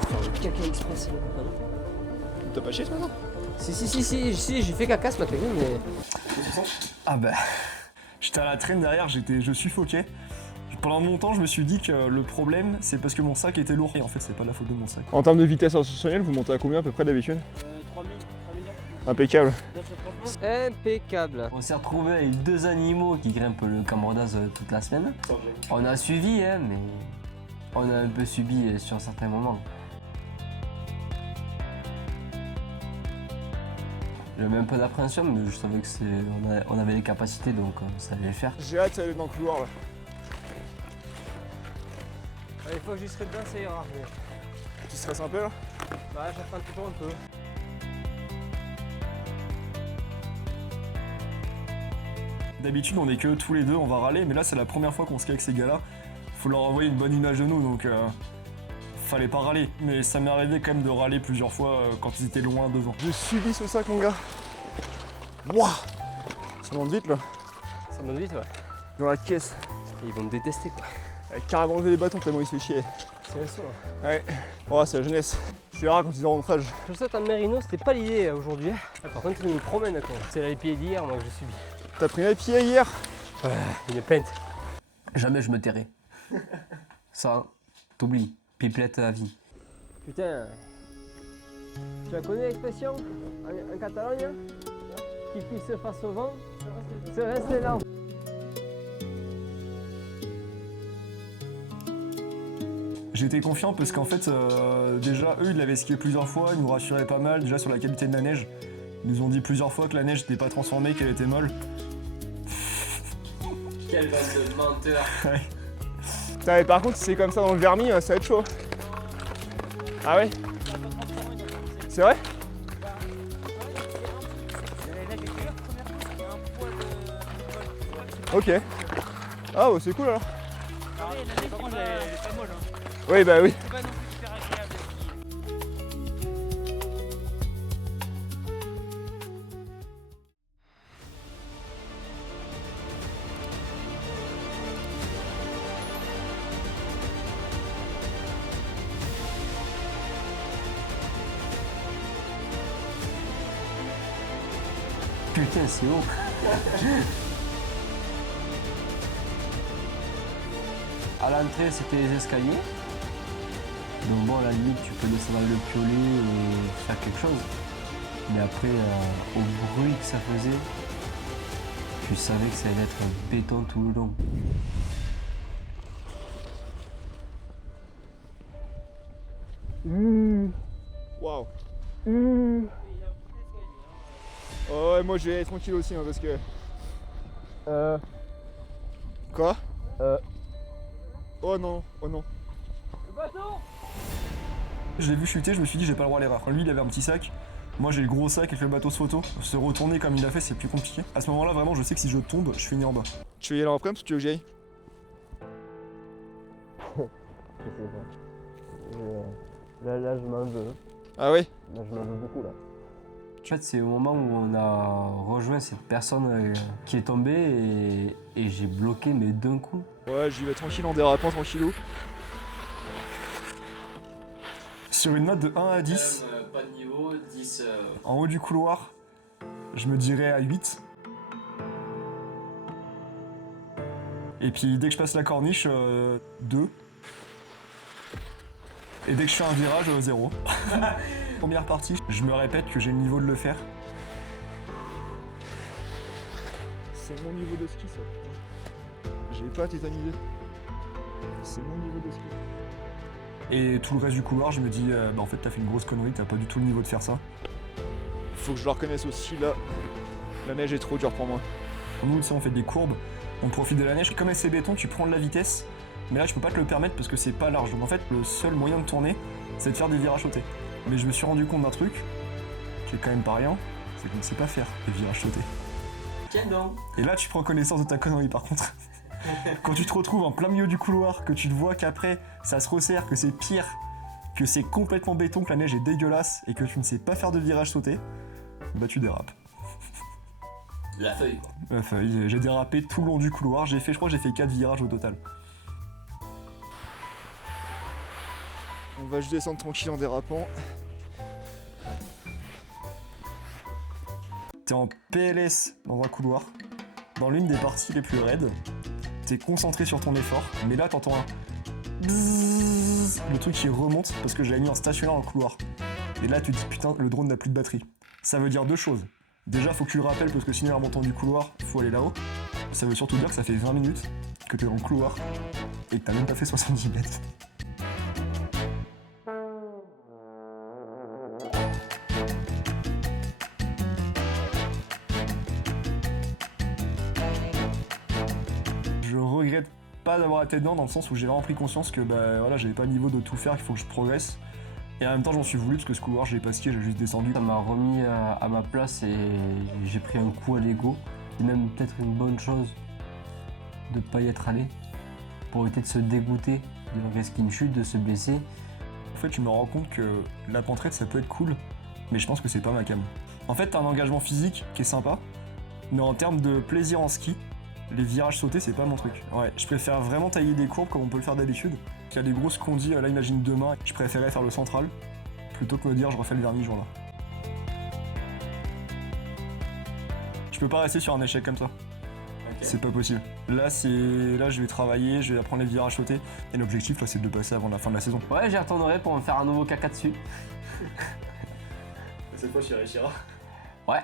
Je vais faire le caca express, le copain. T'as pas chié ce matin? Si, j'ai fait caca ce matin, mais... Ah bah, j'étais à la traîne derrière, je suffoquais. Pendant longtemps, je me suis dit que le problème, c'est parce que mon sac était lourd. Et en fait, c'est pas la faute de mon sac. En termes de vitesse ascensionnelle, vous montez à combien à peu près d'habitude? 3000. Impeccable. Impeccable. On s'est retrouvé avec 2 animaux qui grimpent le Cambrodaz toute la semaine. On a suivi, hein, mais on a un peu subi sur certains moments. J'avais un peu d'appréhension, mais je savais que on avait les capacités, donc ça allait le faire. J'ai hâte d'aller dans le couloir là. Une fois que j'y serai dedans, ça ira. Tu stresses un peu là? Bah, j'apprends toujours un peu. D'habitude, on est que tous les deux, on va râler, mais là, c'est la première fois qu'on se kie avec ces gars-là. Faut leur envoyer une bonne image de nous, donc fallait pas râler. Mais ça m'est arrivé quand même de râler plusieurs fois quand ils étaient loin devant. J'ai subi ce sac, mon gars. Wouah! Ça monte vite là. Ça monte vite, ouais. Dans la caisse. Ils vont me détester, quoi. Elle a carrément enlevé les bâtons tellement il se fait chier. C'est un saut, hein. Ouais. Oh, c'est la jeunesse. Tu verras quand ils auront notre âge. Je sais, en Merino, c'était pas l'idée aujourd'hui. Par contre, ils nous promènent, quoi. C'est la pied d'hier, moi, que j'ai subi. T'as pris un pied hier? Une peinte. Jamais je me tairai. Ça, t'oublies. Pipelette à vie. Putain. Tu la connais l'expression en Catalogne? Qui puisse face au vent, se rester là. J'étais confiant parce qu'en fait, déjà, eux, ils l'avaient skié plusieurs fois, ils nous rassuraient pas mal, déjà sur la qualité de la neige. Ils nous ont dit plusieurs fois que la neige n'était pas transformée, qu'elle était molle. Quelle bande de menteurs. Ouais. Putain, mais par contre, si c'est comme ça dans le vernis, ça va être chaud. Ah ouais? C'est vrai? Ok. Ah bah c'est cool alors. Oui bah oui. Putain, c'est haut. À l'entrée, c'était les escaliers. Donc bon, à la limite, tu peux descendre le piolet et faire quelque chose. Mais après, au bruit que ça faisait, tu savais que ça allait être un béton tout le long. Waouh. Oh ouais, moi je vais aller tranquille aussi hein, parce que... Quoi? Oh non, oh non. Le bateau! Je l'ai vu chuter, je me suis dit j'ai pas le droit à l'erreur. Lui il avait un petit sac, moi j'ai le gros sac avec le bateau se photo. Se retourner comme il a fait c'est plus compliqué. À ce moment là vraiment je sais que si je tombe, je finis en bas. Tu veux y aller en après-midi ou tu veux que j'y aille? Je sais pas. Là, je m'en veux. Ah ouais? Là, je m'en veux beaucoup, là. En fait, c'est au moment où on a rejoint cette personne qui est tombée et j'ai bloqué, mais d'un coup. Ouais, j'y vais tranquille en dérapant, tranquillou. Sur une note de 1 à 10, Pas de niveau, 10. en haut du couloir, je me dirais à 8. Et puis dès que je passe la corniche, 2. Et dès que je fais un virage, 0. Première partie, je me répète que j'ai le niveau de le faire. C'est mon niveau de ski ça, putain. J'ai pas tétanisé. C'est mon niveau de ski. Et tout le reste du couloir, je me dis, bah en fait t'as fait une grosse connerie, t'as pas du tout le niveau de faire ça. Faut que je le reconnaisse aussi, là, la neige est trop dure pour moi. Nous, tu sais, on fait des courbes, on profite de la neige. Comme c'est béton, tu prends de la vitesse, mais là je peux pas te le permettre parce que c'est pas large. Donc en fait, le seul moyen de tourner, c'est de faire des virages sautés. Mais je me suis rendu compte d'un truc, qui est quand même pas rien, c'est qu'on ne sait pas faire des virages sautés. Quel don. Et là, tu prends connaissance de ta connerie par contre. Quand tu te retrouves en plein milieu du couloir, que tu te vois qu'après ça se resserre, que c'est pire, que c'est complètement béton, que la neige est dégueulasse et que tu ne sais pas faire de virage sauté, bah tu dérapes. La feuille, quoi. La feuille, j'ai dérapé tout le long du couloir, je crois que j'ai fait 4 virages au total. On va juste descendre tranquille en dérapant. T'es en PLS dans un couloir, dans l'une des parties les plus raides. T'es concentré sur ton effort, mais là t'entends un bzzz, le truc qui remonte parce que j'avais mis en stationnaire dans le couloir. Et là tu te dis putain, le drone n'a plus de batterie. Ça veut dire deux choses. Déjà faut que tu le rappelles parce que sinon en montant du couloir, faut aller là-haut. Ça veut surtout dire que ça fait 20 minutes que t'es dans le couloir et que t'as même pas fait 70 mètres. Je regrette pas d'avoir été dedans dans le sens où j'ai vraiment pris conscience que bah voilà, j'avais pas le niveau de tout faire, qu'il faut que je progresse. Et en même temps j'en suis voulu parce que ce couloir je l'ai pas skié, j'ai juste descendu. Ça m'a remis à ma place et j'ai pris un coup à l'ego. C'est même peut-être une bonne chose de pas y être allé pour éviter de se dégoûter, de risquer une chute, de se blesser. En fait je me rends compte que la pentraide ça peut être cool, mais je pense que c'est pas ma cam. En fait t'as un engagement physique qui est sympa, mais en termes de plaisir en ski, les virages sautés c'est pas mon truc. Ouais, je préfère vraiment tailler des courbes comme on peut le faire d'habitude. Il y a des grosses condis, là imagine demain, je préférais faire le central, plutôt que me dire je refais le vernis ce jour-là. Je peux pas rester sur un échec comme ça. Okay. C'est pas possible. Là je vais travailler, je vais apprendre les virages sautés, et l'objectif là c'est de le passer avant la fin de la saison. Ouais, j'y retournerai pour me faire un nouveau caca dessus. Cette fois je réussirai. Ouais.